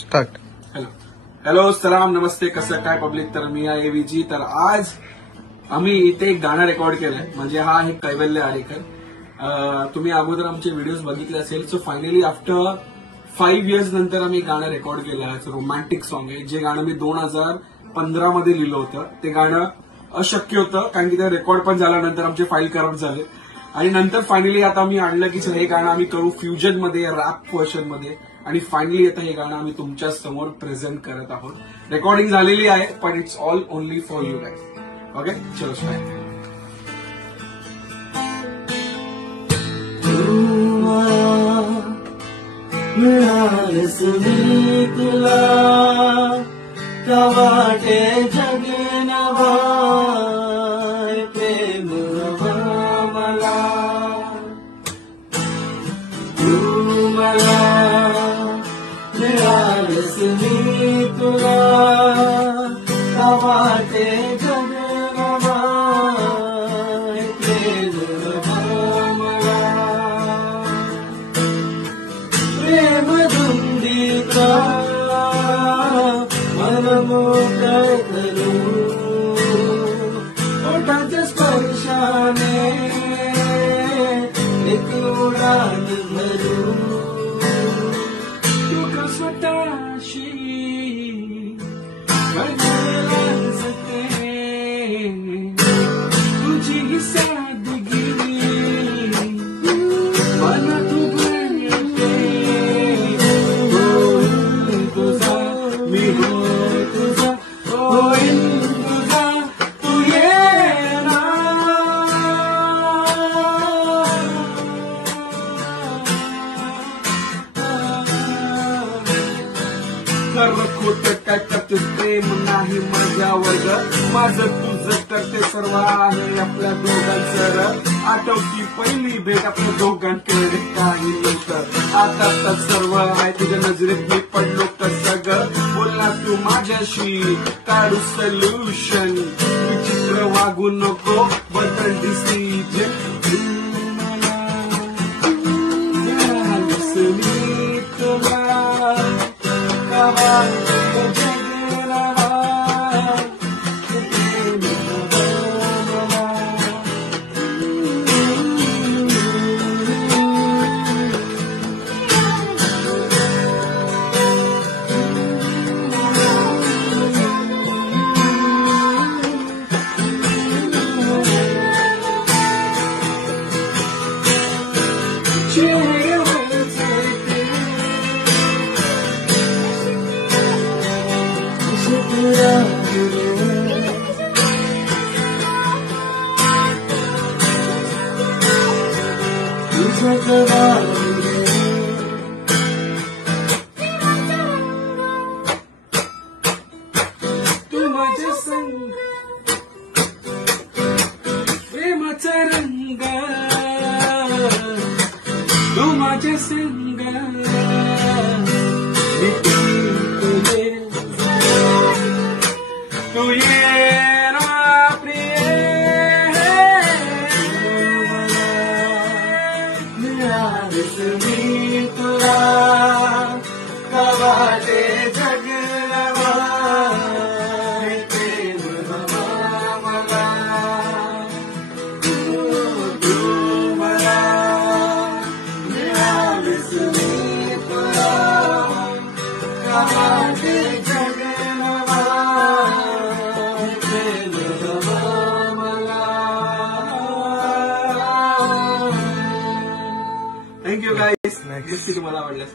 Start. Hello सलाम नमस्ते कसं काय पब्लिक. तर मी आहे एव्हीजी. तर आज आम्ही इथे एक गाणं रेकॉर्ड केलंय. म्हणजे हा आहे कैवल्य आरेकर. तुम्ही अगोदर आमचे व्हिडिओज बघितले असेल. सो फायनली आफ्टर 5 इयर्स नंतर आम्ही गाणं रेकॉर्ड केलं आहे. रोमॅन्टिक सॉन्ग आहे. जे गाणं मी 2015 मध्ये लिहिलं होतं. ते गाणं अशक्य होतं कारण की ते रेकॉर्ड पण झाल्यानंतर आमचे फाईल करप्ट झाले आणि नंतर फायनली आता आम्ही आणलं की हे गाणं आम्ही करू फ्युजन मध्ये, रॅप व्हर्जन मध्ये. आणि फायनली आता हे गाणं आम्ही तुमच्या समोर प्रेझेंट करत आहोत. रेकॉर्डिंग झालेली आहे पण it's all only for you guys. Okay चलो स्टार्ट. मिळालंस मी तुला का वाटे जग नवा प्रेम हवं मला तू मला मिळालंस मी तुला का वाटे जग नवा प्रेम हवं मला प्रेम धुंदीचा मोकळ करू ओठाच्या स्पर्शाने एक उडान भरू तू स्वतःशी लाजते तुझी ही सादगी मला तू बनते तुझा मी तुझा होईन तुझा तू ये ना खरं खोटं काय करते प्रेम नाही माझ्या वर्ग माझं तुझं करते सर्व आहे आपल्या दोघांचं. आठवती पहिली भेट आपल्या दोघांकडे काही नव्हतं आता तर सर्व आहे तुझ्या नजरेत मी पडलो कसं ग बोलला तू माझ्याशी काढू सोल्युशन विचित्र वागू नको बदल डिसिजन मी तुला तू माझ्या संग प्रेमाचा रंग तू माझ्या संग तू ये ना प्रिय मिळालंस मी तुला का वाटे जग नवा प्रेम हवं मला तू मला मिळालंस मी तुला का वाटे जग नवा प्रेम हवं मला. Thank you guys. नक्की तुम्हाला आवडलं.